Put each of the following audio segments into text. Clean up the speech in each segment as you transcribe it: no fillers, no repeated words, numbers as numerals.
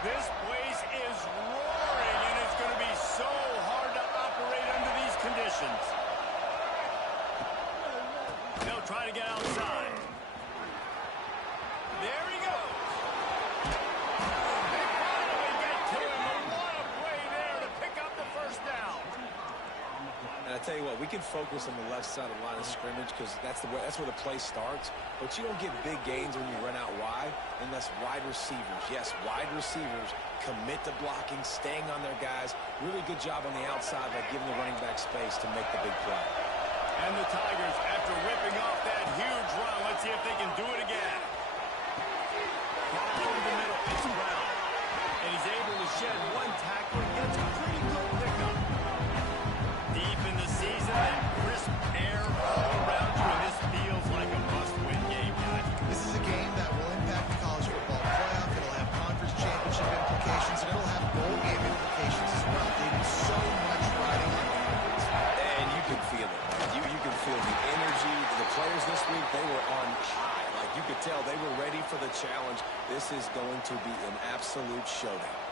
This place is roaring, and it's going to be so hard to operate under these conditions. They'll try to get outside. There he goes. They finally get to him, and what a play there to pick up the first down. And I tell you what, we can focus on the left side of the line of scrimmage because that's where the play starts. But you don't get big gains when you run out wide unless wide receivers, yes, wide receivers commit to blocking, staying on their guys. Really good job on the outside by giving the running back space to make the big play. And the Tigers, after whipping off that huge run, let's see if they can do it again. Over the middle, it's Brown. And he's able to shed one tackle and gets a pretty good pickup. Deep in the season, that crisp air all around you, and this feels like a must-win game, guys. This is a game that will impact the college football playoff. It'll have conference championship implications, and it'll have bowl game implications as well. They do so much riding on the offense. And you can feel it. You can feel the energy. The players this week, they were on high. Like you could tell, they were ready for the challenge. This is going to be an absolute showdown.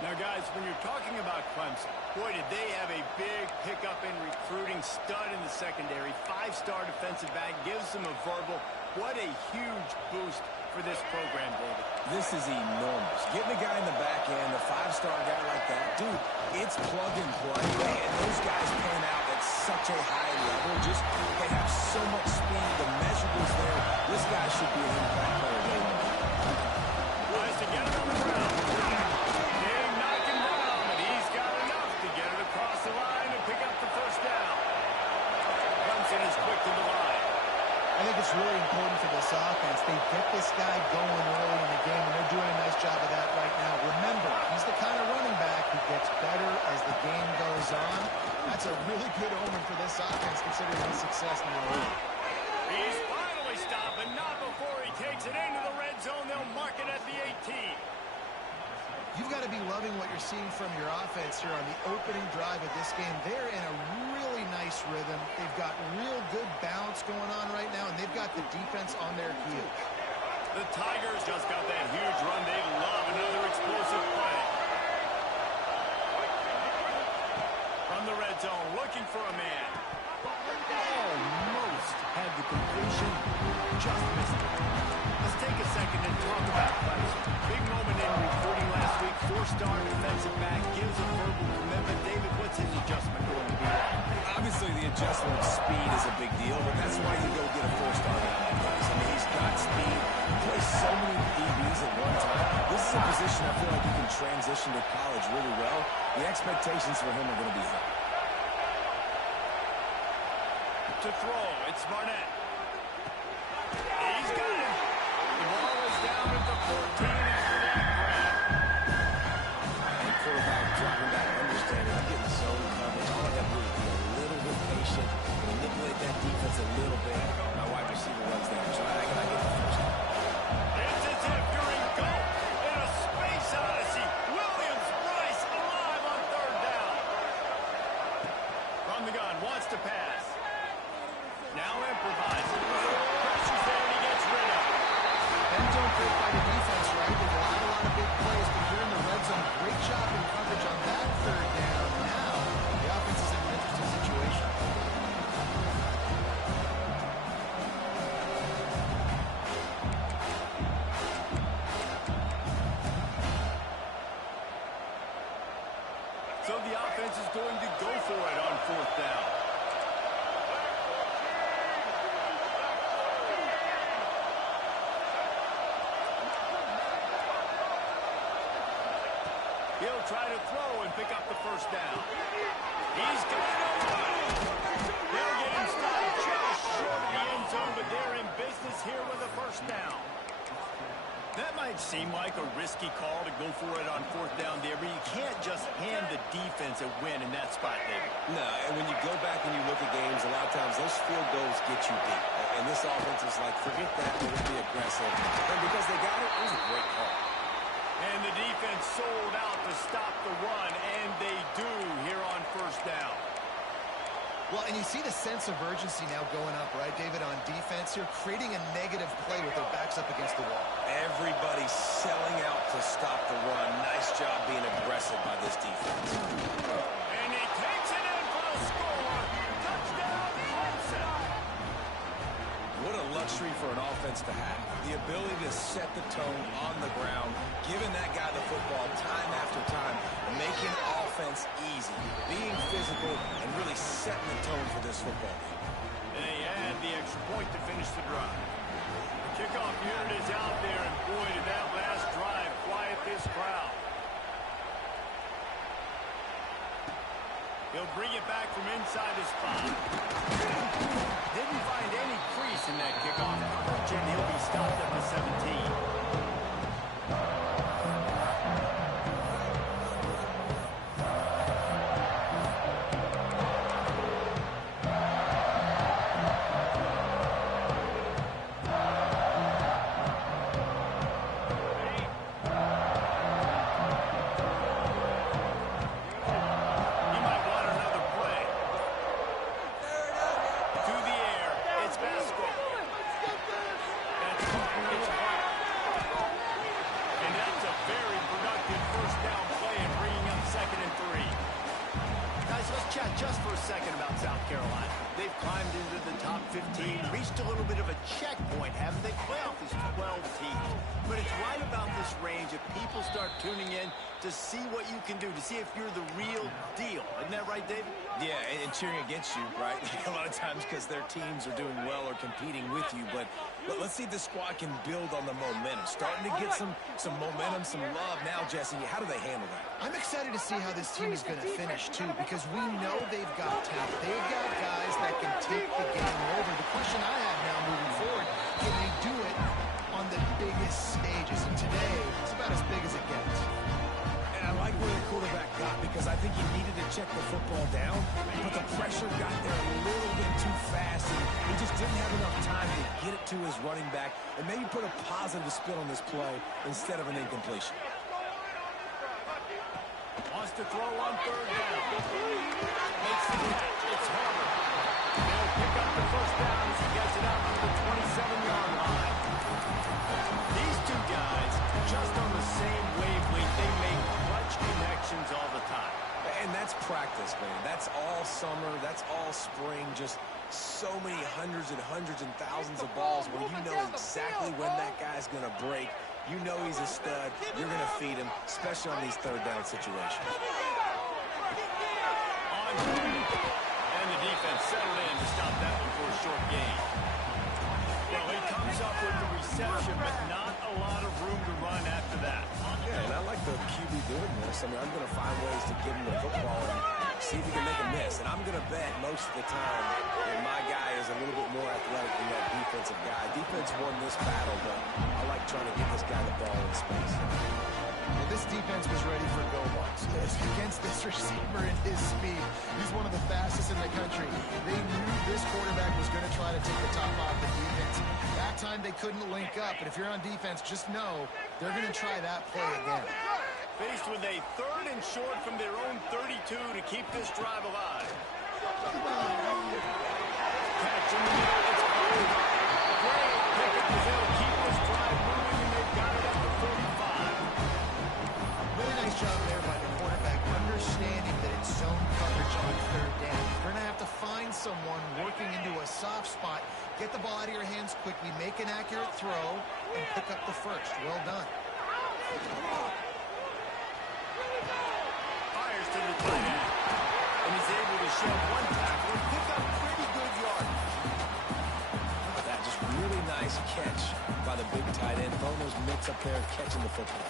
Now, guys, when you're talking about Clemson, boy, did they have a big pickup in recruiting. Stud in the secondary. 5-star defensive back. Gives them a verbal. What a huge boost for this program, David. This is enormous. Getting a guy in the back end, a 5-star guy like that, dude, it's plug and play. And those guys pan out at such a high level. Just, they have so much speed. The measurables there. This guy should be an impact player day one. Tries to get it on the ground. Big knocking down, but he's got enough to get it across the line and pick up the first down. Clemson is quick to the line. I think it's really important for this offense. They get this guy going early in the game, and they're doing a nice job of that right now. Remember, he's the kind of running back who gets better as the game goes on. That's a really good omen for this offense, considering his success now. He's finally stopped, but not before he takes it into the red zone. They'll mark it at the 18. You've got to be loving what you're seeing from your offense here on the opening drive of this game. They're in a really nice rhythm. They've got real good balance going on right now, and they've got the defense on their heels. The Tigers just got that huge run. They love another explosive play. From the red zone, looking for a man. Almost had the completion. Just missed it. Let's take a second and talk about Clemson. Big moment in recruiting last week. 4-star defensive back gives a verbal commitment. David, what's his adjustment going to be like? Obviously, the adjustment of speed is a big deal, but that's why you go get a 4-star guy like this. I mean, he's got speed. He plays so many DBs at one time. This is a position I feel like he can transition to college really well. The expectations for him are going to be high. To throw, it's Barnett. He's got it. The ball is down at the 14 after that grab. And quarterback dropping back, understanding, I'm getting zone coverage. All I got to do is be a little bit patient, manipulate that defense a little bit. My wide receiver runs that drag, and I get the first down. It's as if during golf in a space odyssey. Williams-Brice alive on 3rd down. From the gun, wants to pass. Now improvising. Pressure's there and he gets rid of it. End zone great by the defense, right? They've allowed a lot of big plays, but here in the red zone, great job in coverage on that 3rd down. Now, the offense is in an interesting situation. So the offense is going to go for it on 4th down. He'll try to throw and pick up the first down. He's got it. They'll get him stopped just short of the end zone, but they're in business here with a first down. That might seem like a risky call to go for it on 4th down there, but you can't just hand the defense a win in that spot, David. No, and when you go back and you look at games, a lot of times those field goals get you deep. And this offense is like, forget that, let's be aggressive. And because they got it, it was a great call. And the defense sold out to stop the run, and they do here on 1st down. Well, and you see the sense of urgency now going up, right, David, on defense here, creating a negative play with their backs up against the wall. Everybody's selling out to stop the run. aggressive by this defense. And he takes it in for the score. Touchdown, Clemson. What a luxury for an offense to have. The ability to set the tone on the ground, giving that guy the football time after time, making offense easy, being physical, and really setting the tone for this football game. And they add the extra point to finish the drive. Kickoff unit is out there, and boy, did that last drive quiet this crowd. He'll bring it back from inside his spot. Didn't find any crease in that kickoff coverage, and he'll be stopped at the 17. Just for a second about South Carolina. They've climbed into the top 15, reached a little bit of a checkpoint, haven't they? Playoff is 12 teams. But it's right about this range if people start tuning in to see what you can do, to see if you're the real deal. Isn't that right, David? Yeah, and cheering against you, right? A lot of times because their teams are doing well or competing with you. But let's see if the squad can build on the momentum. Starting to get some momentum, some love. Now, Jesse, how do they handle that? I'm excited to see how this team is going to finish, too, because we know they've got talent. They've got guys that can take the game over. The question I have now moving forward, can they do it on the biggest stages? And today, it's about as big as it gets. And I like where the quarterback got because I think he needed to check the football down, but the pressure got there a little bit too fast, and he just didn't have enough time to get it to his running back and maybe put a positive spin on this play instead of an incompletion. Wants to throw on third down. Makes the catch. It's Harvard. They'll pick up the first down as he gets it out to the 27-yard line. These two guys, just on the same wavelength, they make clutch connections all the time. And that's practice, man. That's all summer. That's all spring. Just so many hundreds and thousands of balls where you know exactly when that guy's going to break. You know he's a stud. You're going to feed him, especially on these third down situations. And the defense settled in to stop that one for a short gain. Well, he comes up with the reception, but not a lot of room to run after that. Yeah, and I like the QB doing this. I mean, I'm going to find ways to give him the football and see if he can make a miss. And I'm going to bet most of the time that my guy is a little bit more athletic than that defensive guy. Defense won this battle, but I like trying to get this guy the ball in space. Well, this defense was ready for go balls against this receiver and his speed. He's one of the fastest in the country. They knew this quarterback was going to try to take the top off the defense. That time they couldn't link up, but if you're on defense, just know they're going to try that play again. Faced with a third and short from their own 32 to keep this drive alive. Catch in the middle, it's caught. Great pick up as they'll keep this drive moving, and they've got it up to 45. Really nice job there by the quarterback, understanding that it's zone coverage on third down. You're going to have to find someone working into a soft spot, get the ball out of your hands quickly, make an accurate throw, and pick up the first. Well done. Fires to the tight end. And he's able to shed one tackle and pick up pretty good yardage. That just really nice catch by the big tight end. Throwing those mitts up there, catching the football.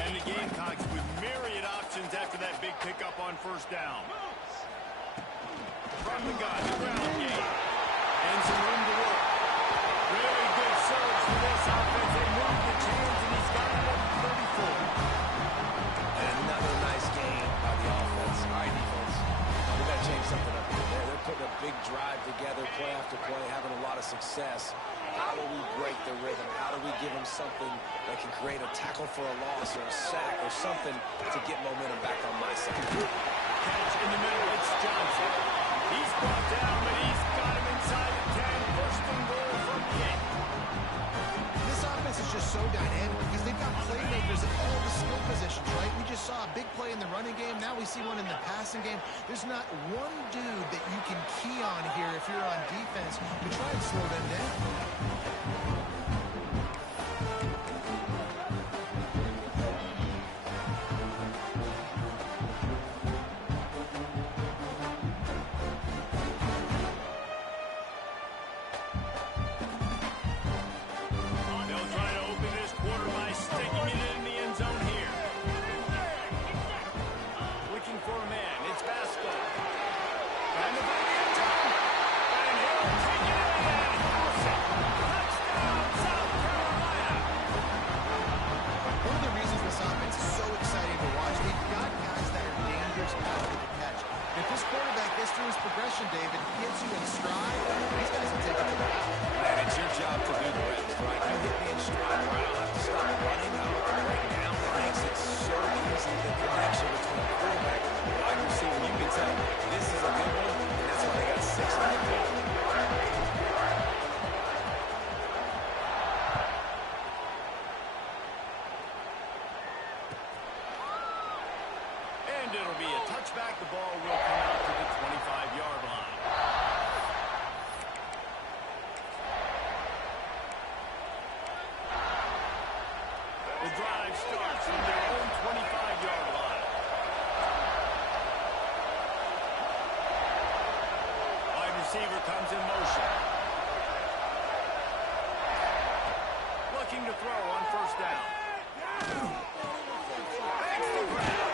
And the Gamecocks with myriad options after that big pickup on first down. From the gun, the ground game. And some room to work. Really good surge for this offense. They move the chains, and he's got it up to 34. And another nice game by the offense. All right, defense. We got to change something up here. They're putting a big drive together, play after play, having a lot of success. How do we break the rhythm? How do we give them something that can create a tackle for a loss or a sack or something to get momentum back on my side? Catch in the middle. It's Johnson. He's brought down, but he's got him inside the 10. First and goal from the 8. This offense is just so dynamic because playmakers at all the skill positions, right? We just saw a big play in the running game. Now we see one in the passing game. There's not one dude that you can key on here if you're on defense to try and slow them down. Progression, David, gets you in stride. These guys will take it to the house. Man, it's your job to do the rest, right? You hit me in stride, right? I'll have to stop running. I'll have to break down. It makes it so easy, the connection between quarterback and wide receiver. You can tell this is a good one, and that's why they got 6 on the field. And it'll be a touchback. The ball will come out to the 25-yard line. The drive starts from their own 25-yard line. Wide receiver comes in motion. Looking to throw on first down. Makes the grab.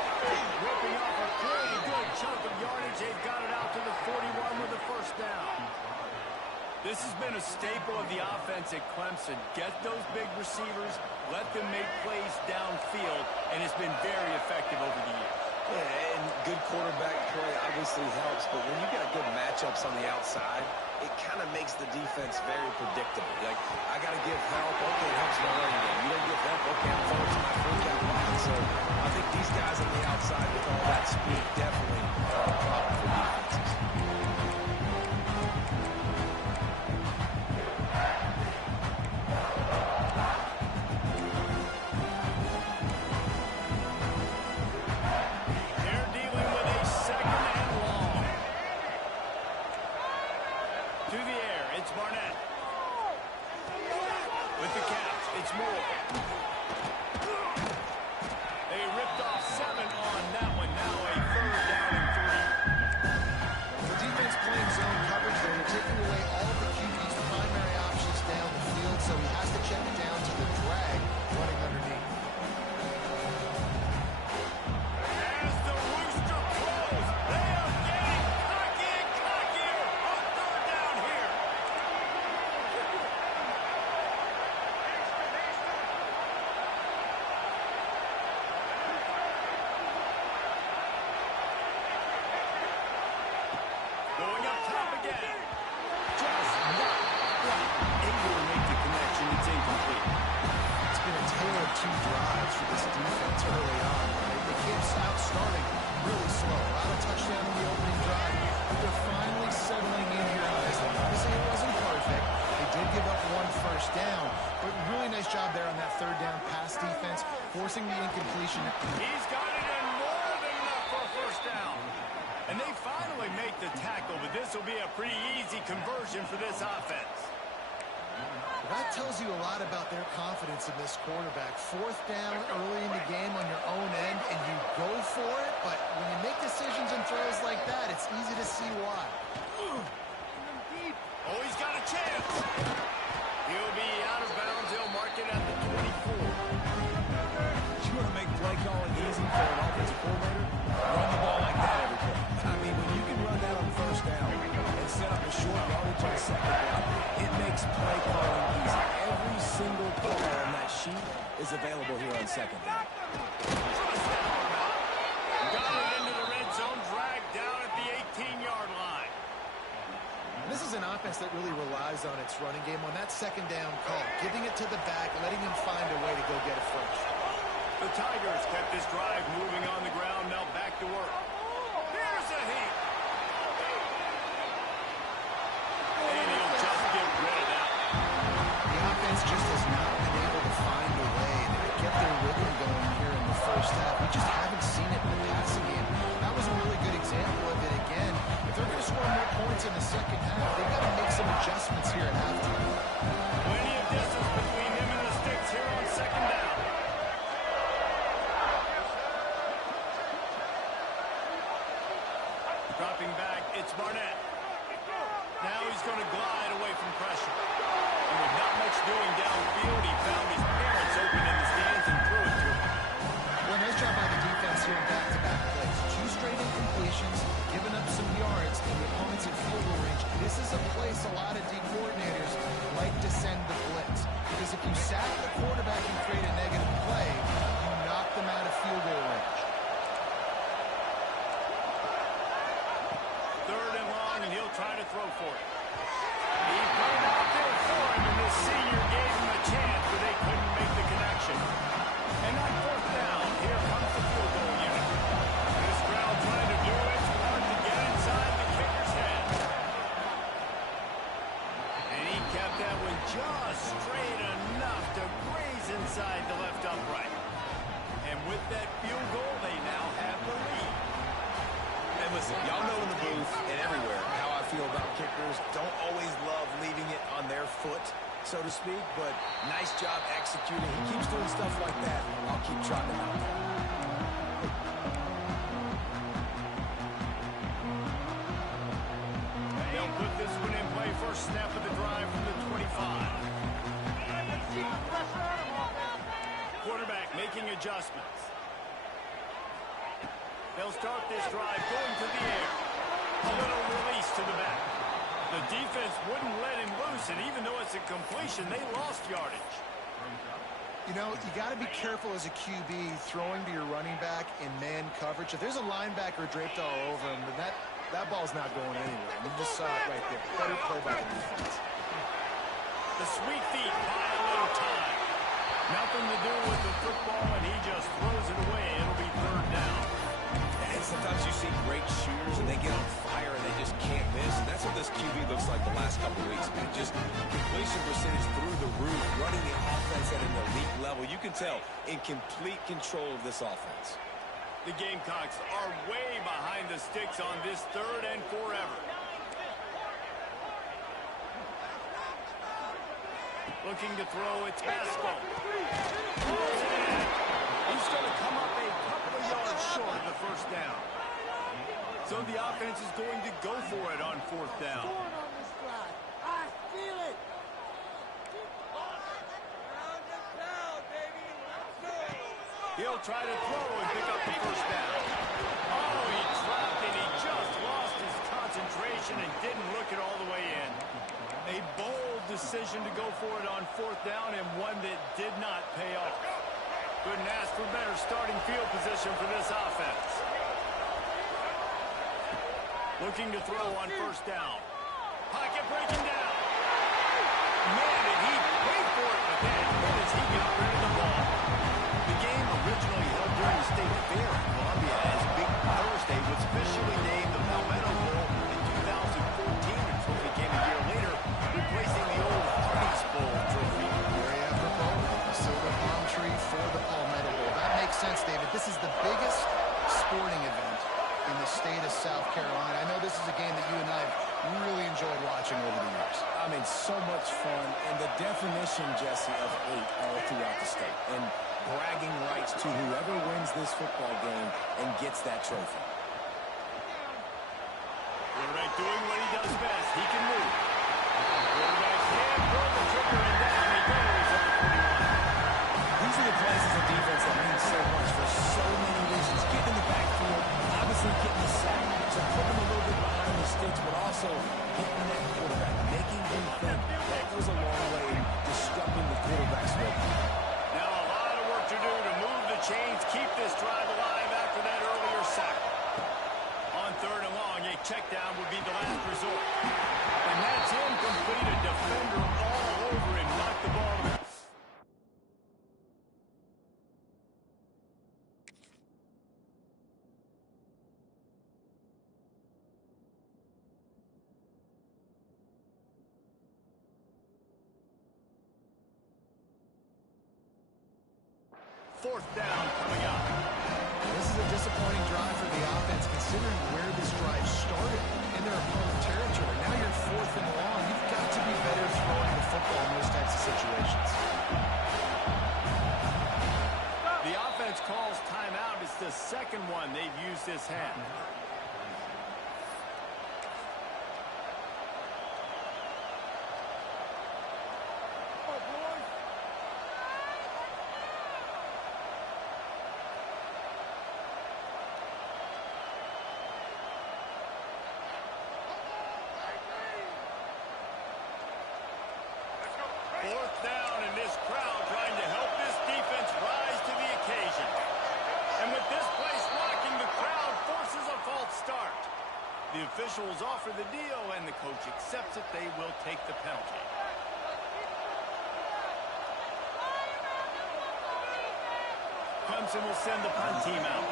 Ripping off a pretty good chunk of yardage. They've got it out to the 41 with a first down. This has been a staple of the offense at Clemson. Get those big receivers, let them make plays downfield, and it's been very effective over the years. Yeah, and good quarterback play obviously helps, but when you got good matchups on the outside, it kind of makes the defense very predictable. Like, I got to give help. Okay, it helps my running game. You don't give help. Okay, I'm throwing to my breakout line. So I think these guys on the outside with all that speed definitely are a problem for defenses. Forcing the incompletion. He's got it in more than enough for a first down. And they finally make the tackle, but this will be a pretty easy conversion for this offense. That tells you a lot about their confidence in this quarterback. 4th down early in the game on your own end, and you go for it, but when you make decisions and throws like that, it's easy to see why. Oh, he's got a chance. He'll be out of bounds. They'll mark it at the 24. You want to make play calling easy for an offensive coordinator? Run the ball like that every play. I mean, when you can run that on first down and set up a short yardage on second down, it makes play calling easy. Every single call on that sheet is available here on second down. Got it into the red zone, dragged down at the 18-yard line. This is an offense that really relies on its running game on that second down call, giving it to the back, letting him find a way to go get a first. The Tigers kept this drive moving on the ground, now back to work. Here's a heat. And he'll just get rid of that. The offense just has not been able to find a way to get their rhythm sack the quarterback and create a negative play, you knock them out of field goal range. Third and long, and he'll try to throw for it. He put it out there for him, and the senior gave him a chance, but they couldn't make the connection. And on fourth down, here comes the field goal unit. This crowd trying to do its part to get inside the kicker's head. And he kept that one just straight enough to graze inside the left upright. And with that field goal, they now have the lead. And listen, y'all know in the booth and everywhere how I feel about kickers. Don't always love leaving it on their foot, so to speak, but nice job executing. He keeps doing stuff like that. I'll keep trotting him out there. They'll put this one in play. First snap of the drive from the 25. Quarterback making adjustments. They'll start this drive going to the air. A little release to the back. The defense wouldn't let him loose, and even though it's a completion, they lost yardage. You know, you got to be careful as a QB throwing to your running back in man coverage. If there's a linebacker draped all over him, then that ball's not going anywhere. You just saw it right there. Better play by the defense. The sweet feet buy a little time. Nothing to do with the football, and he just throws it away. It'll be third down. And sometimes you see great shooters and they get on fire and they just can't miss. And that's what this QB looks like the last couple of weeks, man. Just completion percentage through the roof, running the offense at an elite level. You can tell in complete control of this offense. The Gamecocks are way behind the sticks on this third and forever. Looking to throw, it's Pascal. Throws it in. He's going to come up a couple of yards short of the first down. So the offense is going to go for it on fourth down. He'll try to throw and pick up the first down. Oh, he dropped it. He just lost his concentration and didn't look it all the way in. A bold decision to go for it on fourth down, and one that did not pay off. Couldn't ask for better starting field position for this offense. Looking to throw on first down. Pocket breaking down. Man, did he wait for it, but then as he got rid of the ball. The game originally held during the state fair in Columbia as Big Thursday was officially named the Palmetto Bowl in 2014. The trophy came a year later, replacing the old Hardee's Bowl trophy. Very apropos. A silver palm tree for the Palmetto Bowl. That makes sense, David. This is the biggest sporting event in the state of South Carolina. I know this is a game that you and I have really enjoyed watching over the years. I mean, so much fun, and the definition, Jesse, of hate all throughout the state. And bragging rights to whoever wins this football game and gets that trophy. Quarterback doing what he does best. He can move. Quarterback can't pull the trigger, and down he goes at the 41. These are the plays as a defense that mean so much for so many reasons. Getting in the backfield, obviously getting the sack, so putting them a little bit behind the sticks, but also hitting that quarterback, making him think. That goes a long way in disrupting the quarterback's rhythm. Now a lot of work to do to move the chains, keep this drive alive after that earlier sack. On third and long, a check down would be the last resort. And that's incomplete. A defender all over him, knocked the ball. Fourth down coming up. This is a disappointing drive for the offense, considering where this drive started in their opponent territory. Now you're fourth and long. You've got to be better throwing the football in those types of situations. The offense calls timeout. It's the second one they've used this half. Fourth down, and this crowd officials offer the deal, and the coach accepts it. They will take the penalty. Clemson will send the punt team out.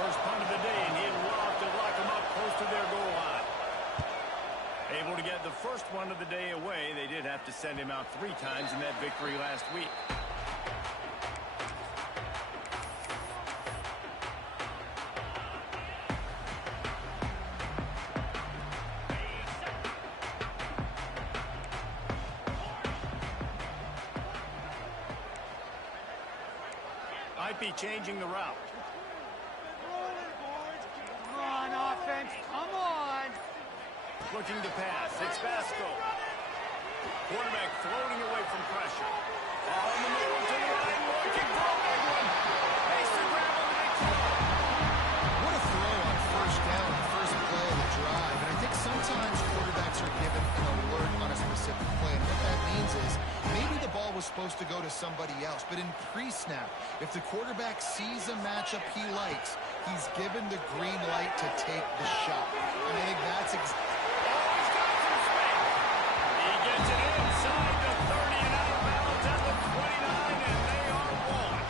First punt of the day, and he'll lob to lock them up close to their goal line. Able to get the first one of the day away. They did have to send him out 3 times in that victory last week. Might be changing the route. Come on, offense. Come on. Looking to pass. It's Vasco. Quarterback floating away from pressure. On the middle to the right. Looking for a big one. Makes the grab on the big throw. What a throw on first down, the first play of the drive. And I think sometimes quarterbacks are given an alert on a specific play. And what that means is maybe the ball was supposed to go to somebody else. But in pre-snap, if the quarterback sees a matchup he likes, he's given the green light to take the shot. And I think that's He gets it inside the 30 and out of bounds at the 29, and they are rolling.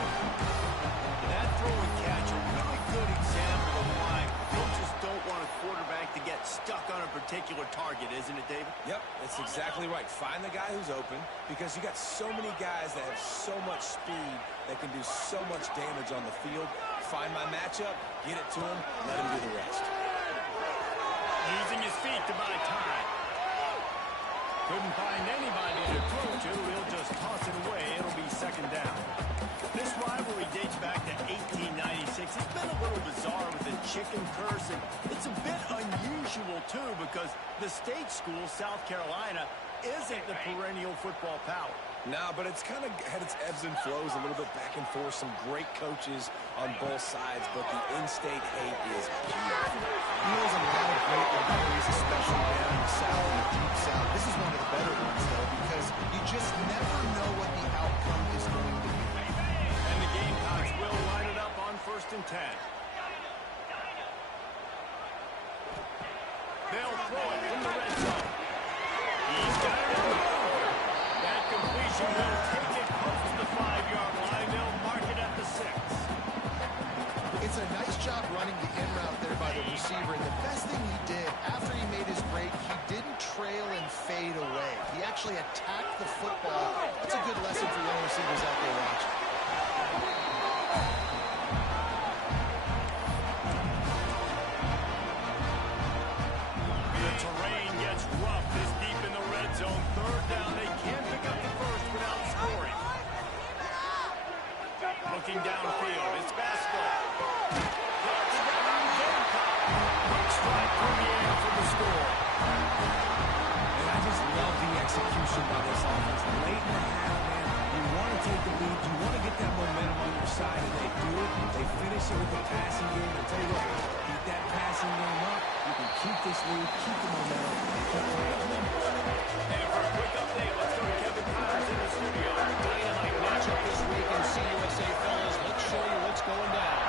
That throw and catch, a really good example of why coaches don't want a quarterback to get stuck on a particular target, isn't it, David? Yep, that's exactly right. Find the guy who's open, because you got so many guys that have so much speed that can do so much damage on the field. Find my matchup, get it to him, let him do the rest. Using his feet to buy time. Couldn't find anybody to throw to. He'll just toss it away. It'll be second down. This rivalry dates back to 1896. It's been a little bizarre with the chicken curse, and it's a bit unusual, too, because the state school, South Carolina, isn't the perennial football power. No, but it's kind of had its ebbs and flows, a little bit back and forth, some great coaches on both sides, but the in-state hate is huge. There's a lot of great rivalries, especially down in the South and the Deep South. This is one of the better ones, though, because you just never know what the outcome is going to be. And the Gamecocks will line it up on 1st and 10. They'll throw it from the red zone. He's got it on the move. That completion will take it close to the 5-yard line. They'll mark it at the 6. It's a nice job running the in route there by the receiver. And the best thing he did after he made his break, he didn't trail and fade away. He actually attacked the football. That's a good lesson for young receivers out there watching. The terrain gets rough this deep in the red zone. 3rd down. They can't pick up the first without scoring. Looking downfield. It's Vasco. That's down Gamecock. Quick strike through the air for the score. And I just love the execution by this offense. Late in the half, man, you want to take the lead, you want to get that momentum on your side, and they do it. They finish it with the passing game. I tell you what, keep that passing game up. You can keep this lead, keep the momentum, and keep playing numbers. And for a quick update, let's go to Kevin Connors in the studio. Dynamite matchup this week in CUSA, fellas. Let's show you what's going down.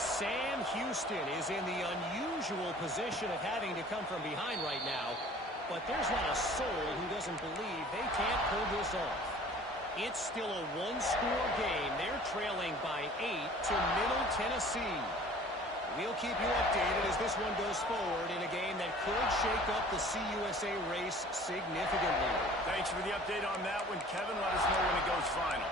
Sam Houston is in the unusual position of having to come from behind right now, but there's not a soul who doesn't believe they can't pull this off. It's still a 1-score game. They're trailing by 8 to Middle Tennessee. We'll keep you updated as this one goes forward in a game that could shake up the CUSA race significantly. Thanks for the update on that one, Kevin. Let us know when it goes final.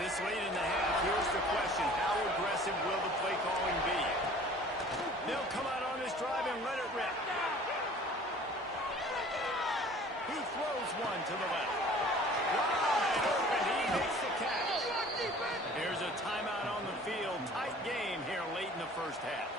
This late in the half, here's the question. How aggressive will the play calling be? They'll come out on this drive and let it rip. He throws one to the left. Wide open, he makes the catch. Here's a timeout on the field. Tight game here late in the first half.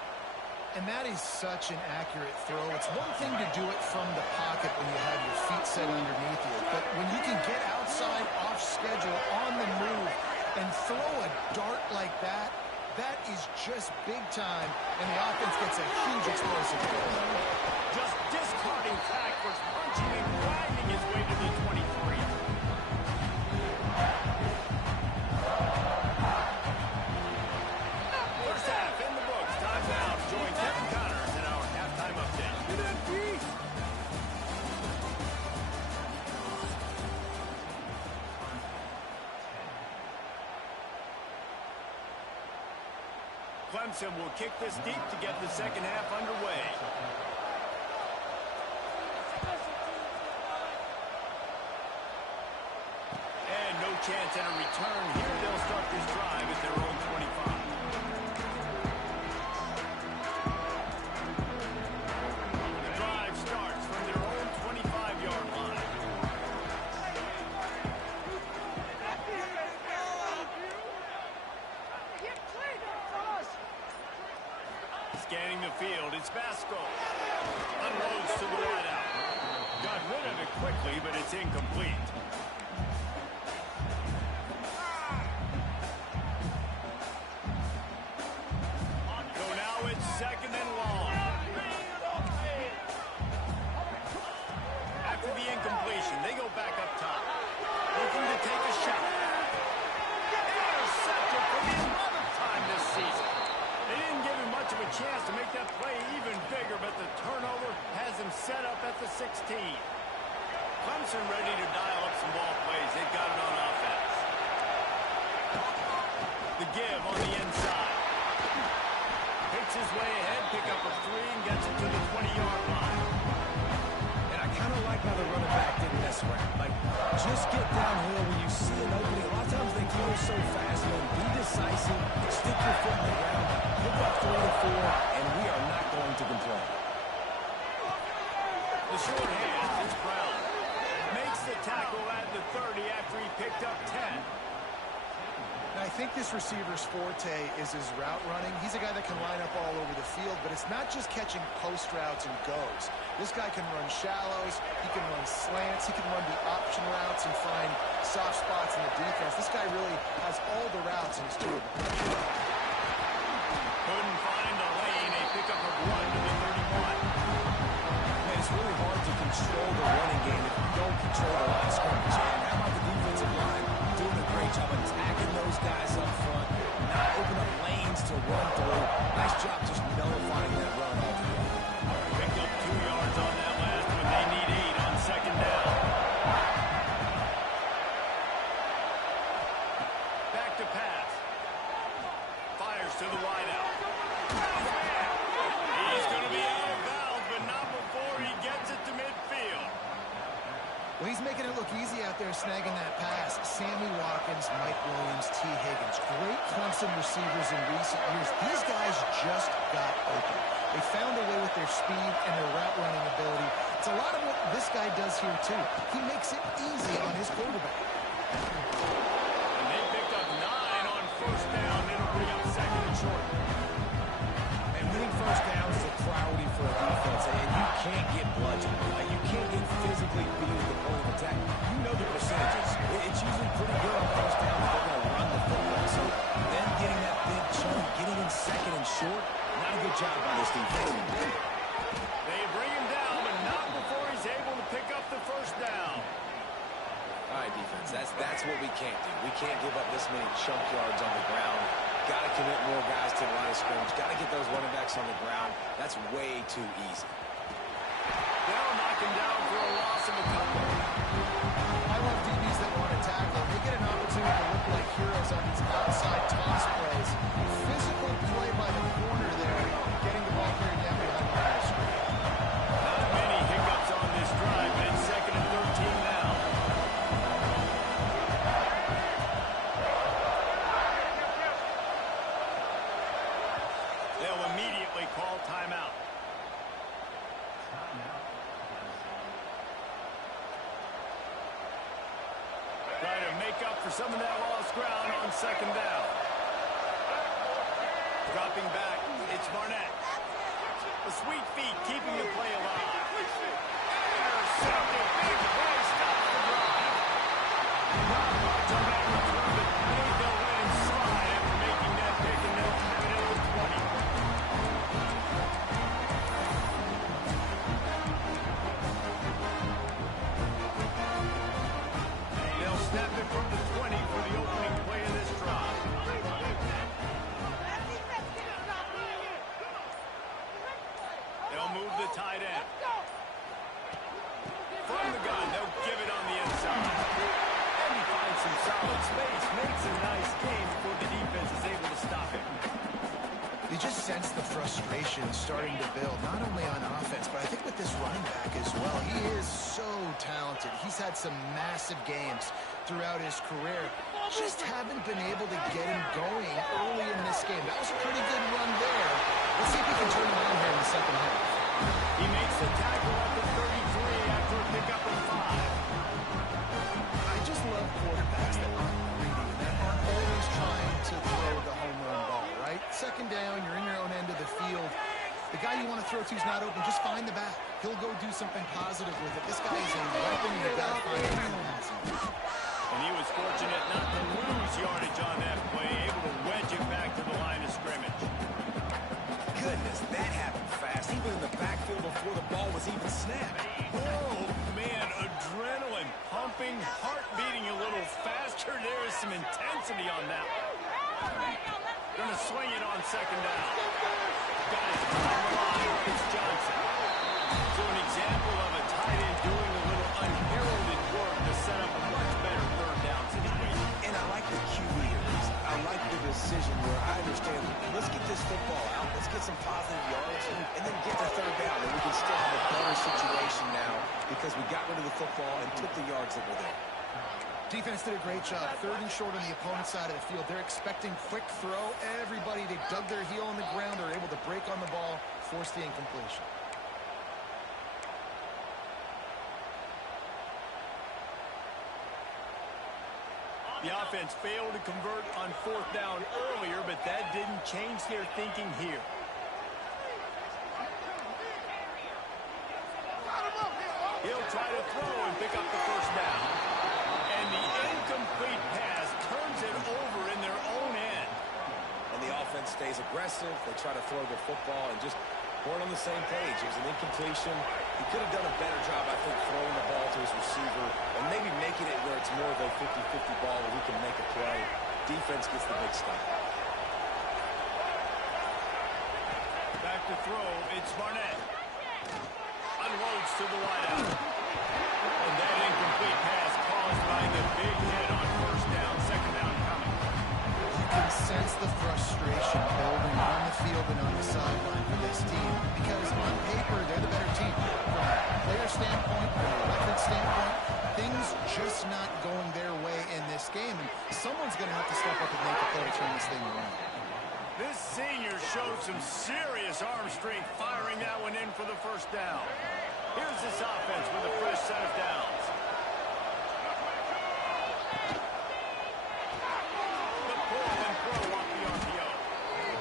And that is such an accurate throw. It's one thing to do it from the pocket when you have your feet set underneath you, but when you can get outside, off schedule, on the move, and throw a dart like that, that is just big time, and the offense gets a huge explosive goal. Just discarding tacklers, punching and grinding his way to the 23. First half in the books. Time's out. Clemson will kick this deep to get the second half underway. And no chance at a return here. They'll start this drive at their own 25. The drive starts from their own 25-yard line. Scanning the field, it's Vasco. Unloads to the wideout. Got rid of it quickly, but it's incomplete. So now it's second and long. After the incompletion, they go back up top. Looking to take a shot. Intercepted for the 11th time this season. They didn't give him much of a chance to make that play even bigger, but the turnover has him set up at the 16. Clemson ready to dial up some ball plays. They've got it on offense. The give on the inside. Picks his way ahead, pick up a 3, and gets it to the 20-yard line. And I kind of like how the running back did this route. Like, just get downhill when you see an opening. A lot of times they throw so fast, man. Be decisive, stick your foot in the ground, pick up 3 or 4, and we are not going to complain. The short hands, it's Brown. Makes the tackle at the 30 after he picked up 10. I think this receiver's forte is his route running. He's a guy that can line up all over the field, but it's not just catching post routes and goes. This guy can run shallows, he can run slants, he can run the option routes and find soft spots in the defense. This guy really has all the routes in his tool. Couldn't find a lane, a pickup of 1 to the 31. Man, it's really hard to control the running game if you don't control the line of scrimmage. And how about the defensive line doing a great job attacking those guys up front, not open up lanes to run through. Nice job just nullifying that run altogether. Picked up 2 yards on that last one. They need 8 on second down. Back to pass. Fires to the wideout. He's going to be out of bounds, but not before he gets it to midfield. Well, he's making it look easy out there snagging that pass. Sammy Watkins, Mike Williams, T. Higgins. Great Clemson receivers in recent years. These guys just got open. They found a way with their speed and their route running ability. It's a lot of what this guy does here, too. He makes it easy on his quarterback. And they picked up 9 on first down. It'll bring up second and short. And winning first down is a priority for a defense, and you can't get bludgeoned. You can't get physically beat at the point of attack. You know the percentages. It's usually pretty good on first down if they're going to run the football. So then getting that big chunk, getting in second and short, not a good job by this defense. They bring him down, but not before he's able to pick up the first down. All right, defense, that's what we can't do. We can't give up this many chunk yards on the ground. Got to commit more guys to the line of scrimmage. Got to get those running backs on the ground. That's way too easy. They'll knock him down for a loss of a couple. I love DBs that want to tackle. They get an opportunity to look like heroes on these outside toss plays. Physical play by the corner there, getting the ball carried down behind the line of scrimmage. Not many hiccups on this drive, but it's second and 13 now. They'll immediately call timeout. Trying to make up for some of that lost ground on second down. Dropping back, it's Barnett. The sweet feet keeping the play alive. Intercepted, big play, stops the drive. Not much on that return, but maybe they'll let him slide after making that pick, and they'll have it at the 20. They'll snap it from the 20 for the opening play of this drive. They'll move the tight end. From the gun, they'll give it on the inside. And he finds some solid space, makes a nice game before the defense is able to stop it. You just sense the frustration starting to build, not only on offense, but I think with this running back as well. He is so talented. He's had some massive games throughout his career. Just haven't been able to get him going early in this game. That was a pretty good run there. Let's see if he can turn it on here in the second half. He makes the tackle at the 33 after a pickup of 5. I just love quarterbacks that aren't greedy, that aren't always trying to throw the home run ball, right? Second down, you're in your own end of the field. The guy you want to throw to is not open. Just find the back. He'll go do something positive with it. This guy is a weapon. You got to find him. And he was fortunate not to lose yardage on that play, able to wedge it back to the line of scrimmage. Goodness, that happened fast. He was in the backfield before the ball was even snapped. Oh, man, adrenaline pumping, heart beating a little faster. There is some intensity on that. Gonna swing it on second down. Got it on the line. It's Johnson. So an example of a tight end doing a little unheralded work to set up a much better third down situation. And I like the QB here. I like the decision where I understand, let's get this football out, let's get some positive yards, and then get the third down, and we can still have a better situation now because we got rid of the football and took the yards that were there. Defense did a great job. Third and short on the opponent's side of the field. They're expecting quick throw. Everybody, they dug their heel on the ground. They're able to break on the ball, force the incompletion. The offense failed to convert on fourth down earlier, but that didn't change their thinking here. He'll try to throw and pick up the first down. And the incomplete pass turns it over in their own end. And the offense stays aggressive. They try to throw the football and just weren't on the same page. It was an incompletion. He could have done a better job, I think, throwing the ball to his receiver and maybe making it where it's more of a 50-50 ball where he can make a play. Defense gets the big stop. Back to throw. It's Barnett. Unloads to the wideout. And that incomplete pass caused by the big hit on first down, second down coming. You can sense the frustration building on the field and on the sideline for this team because on paper, they're the better team. From a player standpoint, from a record standpoint, things just not going their way in this game. And someone's going to have to step up and make a play to turn this thing around. This senior showed some serious arm strength firing that one in for the first down. Here's this offense with a fresh set of downs. The pull and throw off the RPO.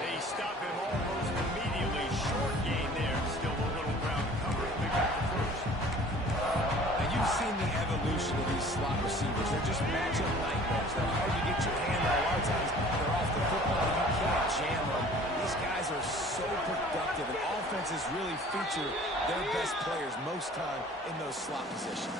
They stop him almost immediately. Short gain there. Still a little ground to cover and pick up the first. Now, you've seen the evolution of these slot receivers. They're just matchup nightmares. They're hard to get your hand on. A lot of times, they're off the football. You can't jam them. These guys are so productive, and offenses really feature their best players most time in those slot positions.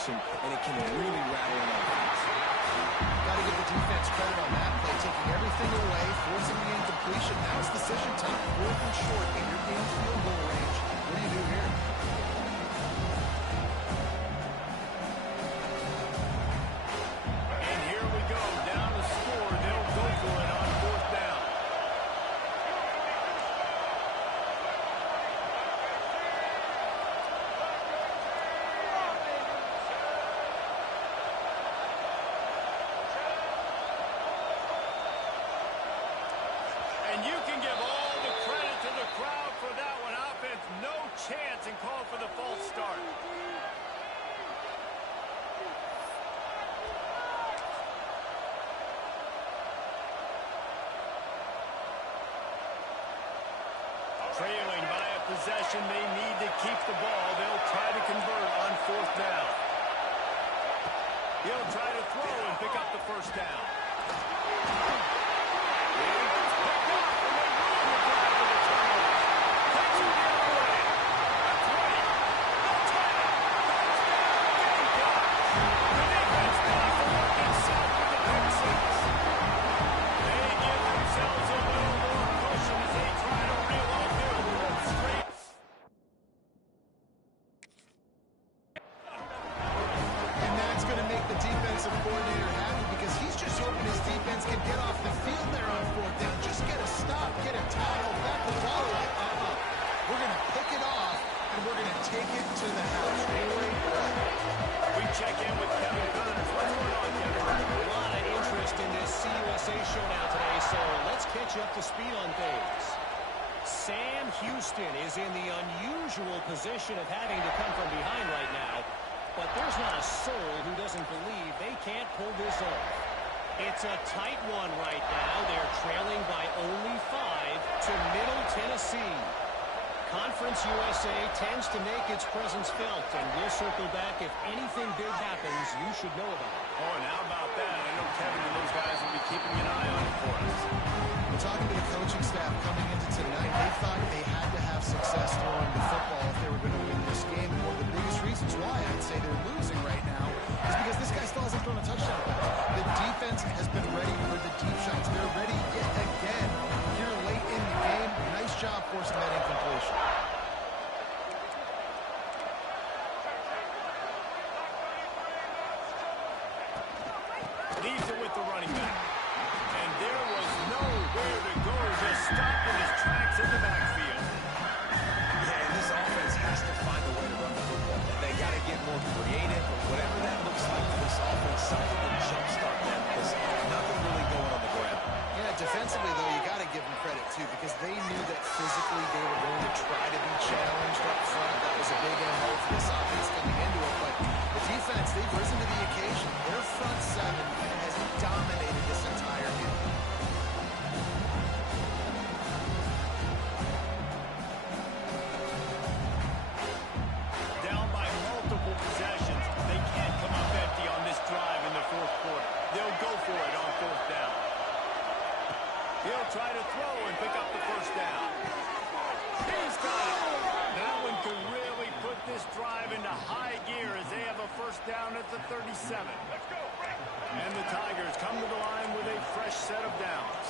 And it can really rattle an offense. Got to give the defense credit on that play, taking everything away, forcing the incompletion. Now it's decision time. Fourth and short, and you're in field goal range. What do you do here? And here we go, down the score. They'll go for it on fourth down. And you can give all the credit to the crowd for that one. Offense, no chance, and call for the false start. Trailing by a possession, they need to keep the ball. They'll try to convert on fourth down. He'll try to throw and pick up the first down. Up to speed on things. Sam Houston is in the unusual position of having to come from behind right now, but there's not a soul who doesn't believe they can't pull this off. It's a tight one right now. They're trailing by only 5 to Middle Tennessee. Conference USA tends to make its presence felt, and we'll circle back if anything big happens you should know about. Oh, and how about that? I know Kevin and those guys will be keeping an eye on it for us. Talking to the coaching staff coming into tonight, they thought they had to have success throwing the football if they were going to win this game. And one of the biggest reasons why I'd say they're losing right now is because this guy still hasn't thrown a touchdown pass. The defense has been ready for the deep shots. They're ready yet again here late in the game. Nice job forcing that incompletion. Leaves it with the running back. And there was nowhere to go, just stopped in his tracks in the backfield. Yeah, and this offense has to find a way to run the football. They got to get more creative, or whatever that looks like for this offense, something to jumpstart them, because nothing really going on the ground. Yeah, defensively, though, you got to give them credit, too, because they knew that physically they were going to try to be challenged up front. That was a big MO for this offense coming into it, but the defense, they've risen to the occasion. Their front seven has dominated this entire game. Down by multiple possessions. They can't come up empty on this drive in the fourth quarter. They'll go for it on fourth down. He'll try to throw and pick up the first down. He's got it. That one could really put this drive into high gear as they have a first down at the 37. And the Tigers come to the line with a fresh set of downs.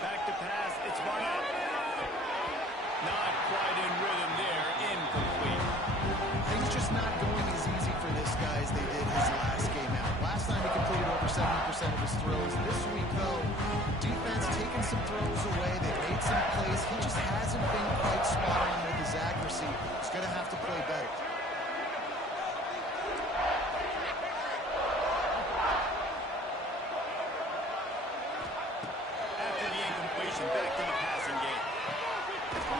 Back to pass, it's Barnett. Not quite in rhythm there, incomplete. Things just not going as easy for this guy as they did his last game out. Last time he completed over 70% of his throws. This week, though, defense taking some throws away. They made some plays. He just hasn't been quite spot on with his accuracy. He's going to have to play better. After the incompletion, back to the passing game.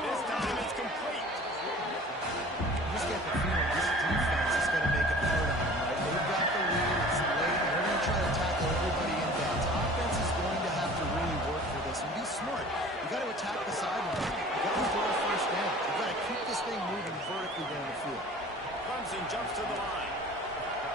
This time it's complete. You just get the feeling this defense is going to make it hard on them, right? They've got the lead. It's late. They're going to try to tackle everybody in bounds. Offense is going to have to really work for this and be smart. You got to attack the sideline. You got to throw a first down. You got to keep this thing moving vertically down the field. Clemson jumps to the line.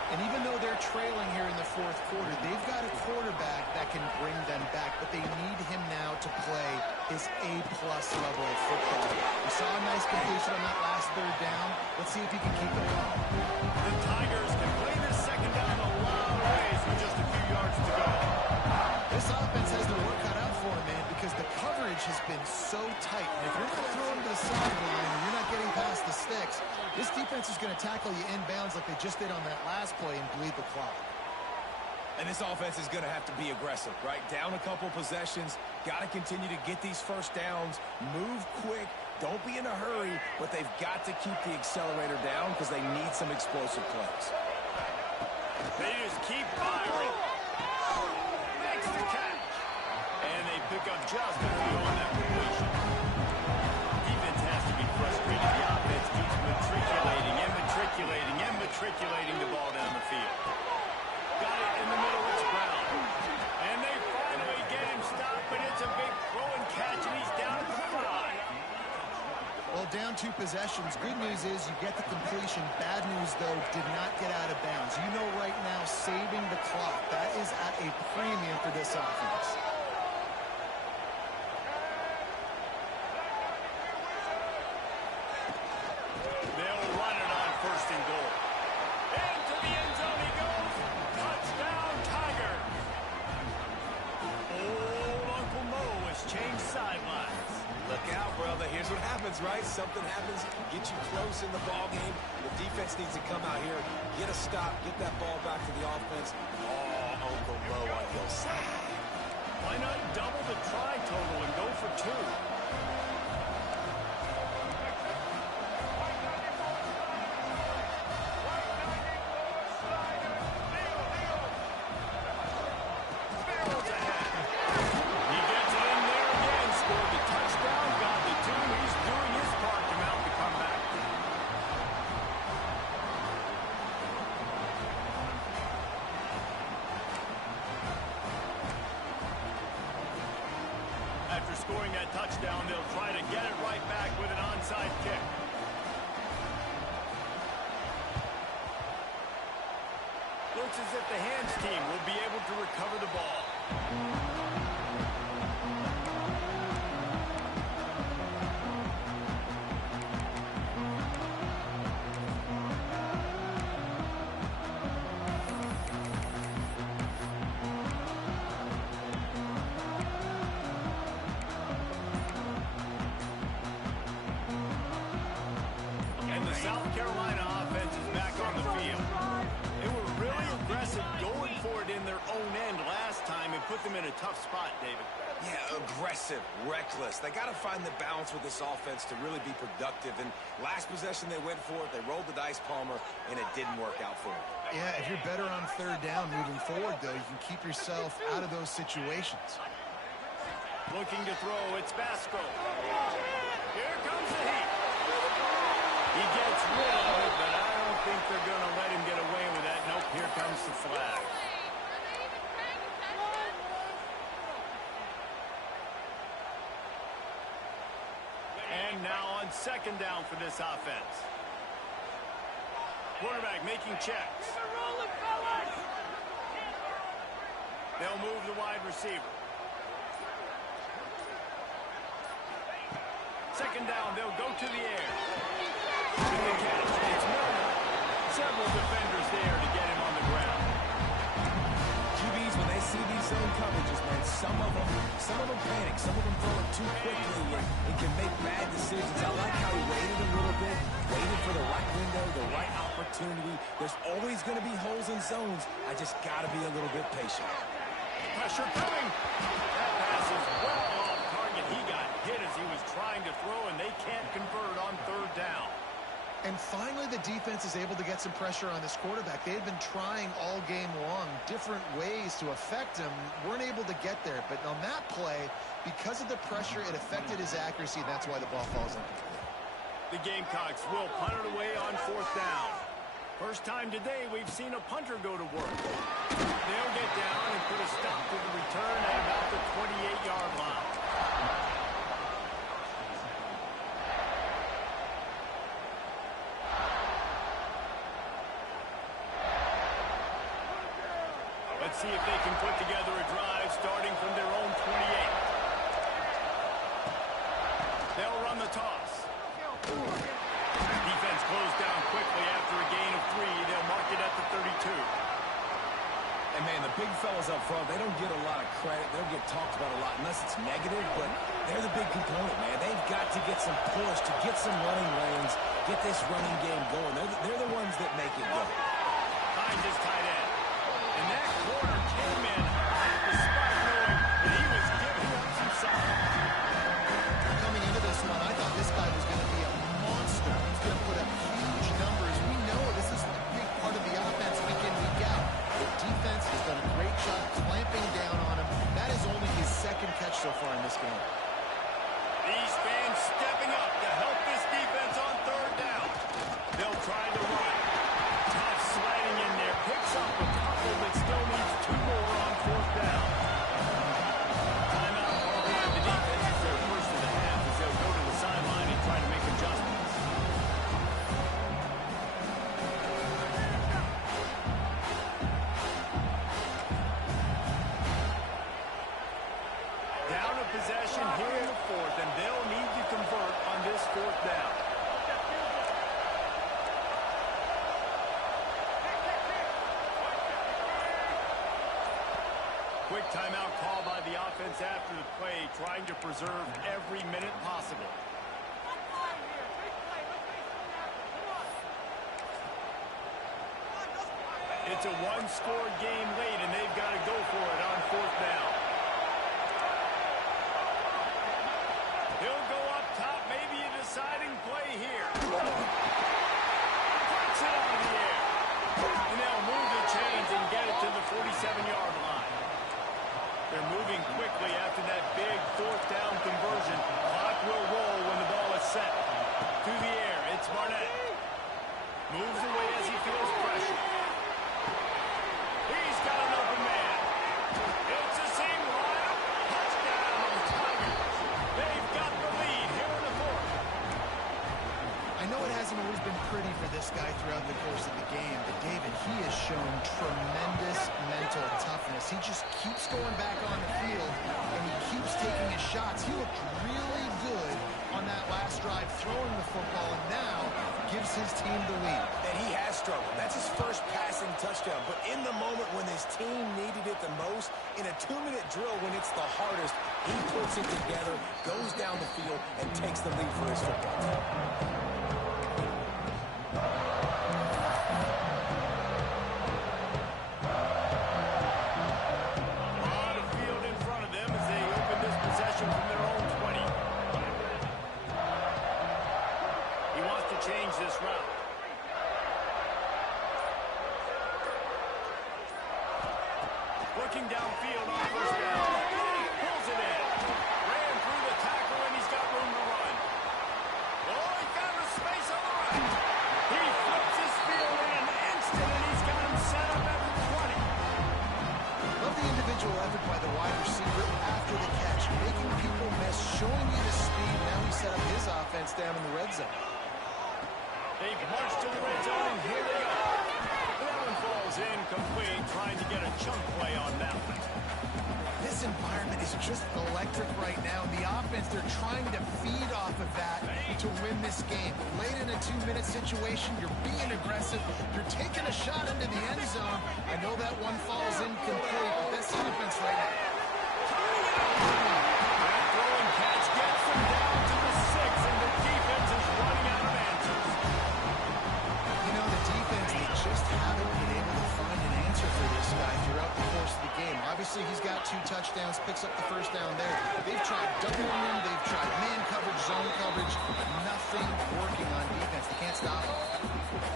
And even though they're trailing here in the fourth quarter, they've got a quarterback that can bring them back, but they need him now to play his A-plus level of football. We saw a nice completion on that last third down. Let's see if he can keep it going. The Tigers can play this second down a lot of ways with just a few yards to go. This offense has their work cut out for him, man, because the coverage has been so tight. And if you're not throwing to the sideline and you're not getting past the sticks, this defense is going to tackle you inbounds like they just did on that last play and bleed the clock. And this offense is going to have to be aggressive, right? Down a couple possessions, got to continue to get these first downs, move quick, don't be in a hurry, but they've got to keep the accelerator down because they need some explosive plays. They just keep firing. Makes the catch. And they pick up just a few on that completion. Defense has to be frustrated. The offense keeps matriculating the ball down the field. Got it in the middle, it's Brown. And they finally get him stopped, but it's a big throw and catch, and he's down at the 5. Well, down 2 possessions. Good news is you get the completion. Bad news, though, did not get out of bounds. You know right now, saving the clock, that is at a premium for this offense. They'll run it on 1st and goal. Into the end zone he goes. Touchdown, Tigers. Old Uncle Mo has changed sidelines. Look out, brother. Here's what happens, right? Something happens, get you close in the ball game. The defense needs to come out here, get a stop, get that ball back to the offense. Oh, Uncle Mo on your side. Why not double the try total and go for 2? After scoring that touchdown, they'll try to get it right back with an onside kick. Looks as if the hands team will be able to recover the ball. South Carolina offense is back on the field. They were really aggressive going for it in their own end last time and put them in a tough spot, David. Yeah, aggressive, reckless. They got to find the balance with this offense to really be productive. And last possession they went for it, they rolled the dice, Palmer, and it didn't work out for them. Yeah, if you're better on 3rd down moving forward, though, you can keep yourself out of those situations. Looking to throw, it's Basco. Here comes the heat. He gets rid of it, but I don't think they're going to let him get away with that. Nope, here comes the flag. And now on 2nd down for this offense. Quarterback making checks. They'll move the wide receiver. 2nd down, they'll go to the air. With the catch, it's Milner. Several defenders there to get him on the ground. QBs, when they see these zone coverages, man, some of them panic. Some of them throw it too quickly and can make bad decisions. I like how he waited a little bit, waited for the right window, the right opportunity. There's always going to be holes in zones. I just got to be a little bit patient. Pressure coming. That pass is well off target. He got hit as he was trying to throw, and they can't convert on 3rd down. And finally, the defense is able to get some pressure on this quarterback. They've been trying all game long different ways to affect him. Weren't able to get there. But on that play, because of the pressure, it affected his accuracy, and that's why the ball falls incomplete. The Gamecocks will punt it away on 4th down. First time today we've seen a punter go to work. They'll get down and put a stop to the return at about the 28-yard line. Let's see if they can put together a drive starting from their own 28. They'll run the toss. Defense closed down quickly after a gain of 3. They'll mark it at the 32. And, man, the big fellas up front, they don't get a lot of credit. They don't get talked about a lot unless it's negative, but they're the big component, man. They've got to get some push, to get some running lanes, get this running game going. They're the ones that make it go. Finds his tight end. And that corner came in despite knowing that he was giving up some size. Coming into this one, I thought this guy was going to be a monster. He's going to put up huge numbers. We know this is a big part of the offense week in, week out. The defense has done a great job clamping down on him. That is only his 2nd catch so far in this game. These fans stepping up to help this defense on 3rd down. They'll try the run. Tough sliding in there. Picks up a couple, but still needs 2 more on 4th down. Timeout. The defense is their first of the half as they'll go to the sideline and try to make a down. Quick timeout call by the offense after the play, trying to preserve every minute possible. It's a one-score game late, and they've got to go for it on 4th down. He'll go up top, maybe a deciding play here. Puts it out of the air. And they'll move the chains and get it to the 47-yard line. They're moving quickly after that big 4th down conversion. Clock will roll when the ball is set. To the air, it's Barnett. Moves away as he feels pressure. He's got an open man. It's the same lineup. Touchdown, Tigers. They've got the lead here in the 4th. I know it hasn't always been pretty for this guy throughout the course of the game, but David, he has shown tremendous mental toughness. He just keeps going back on the field, and he keeps taking his shots. He looked really good on that last drive throwing the football, and now gives his team the lead. And he has struggled. That's his first passing touchdown. But in the moment when his team needed it the most, in a 2-minute drill when it's the hardest, he puts it together, goes down the field, and takes the lead for his football team. Change this route. Working downfield on 1st down. Pulls it in. Ran through the tackle, and he's got room to run. Oh, he found a space on the right. He flips his field in an instant, and he's got him set up at the 20. Love the individual effort by the wide receiver after the catch, making people miss, showing you the speed. Now he set up his offense down in the red zone. They've marched to the red zone, and here they go. That one falls incomplete, trying to get a chunk play on that one. This environment is just electric right now. The offense, they're trying to feed off of that to win this game. Late in a 2-minute situation, you're being aggressive. You're taking a shot into the end zone. I know that one falls incomplete, but that's offense right now. That throwing catch gets them down to the 6, and the defense is running out of answers. You know, the defense, they just haven't been able to find an answer for this guy throughout the course of the game. Obviously, he's got 2 touchdowns, picks up the 1st down there. They've tried doubling him. They've tried man coverage, zone coverage. Nothing working on defense. They can't stop him.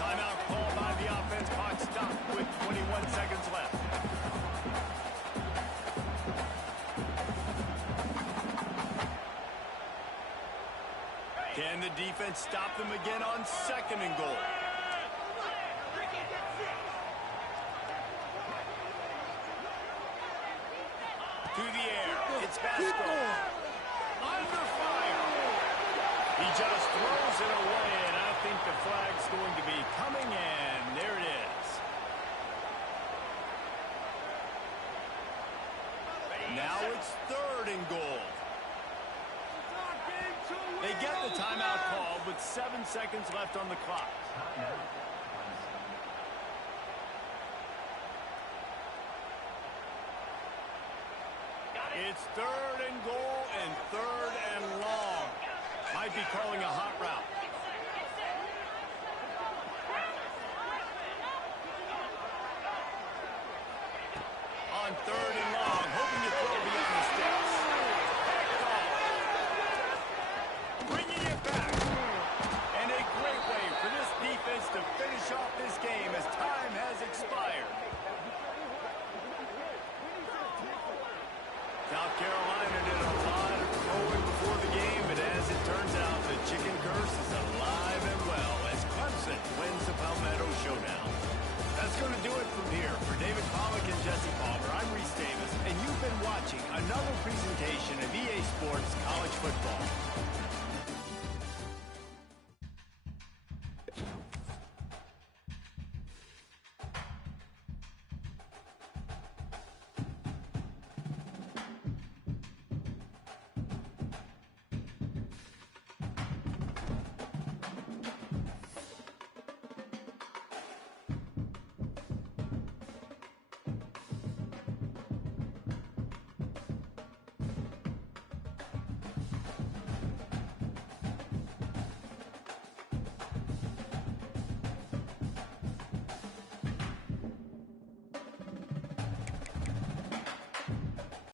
Timeout called by the offense. Clock stopped with 21 seconds left. Can the defense stop them again on 2nd and goal? To the air. It's Vasco. Under fire. He just throws it away, and I think the flag's going to be coming in. There it is. Now it's 3rd and goal. They get the timeout call with 7 seconds left on the clock. It's 3rd and goal and 3rd and long. Might be calling a hot route.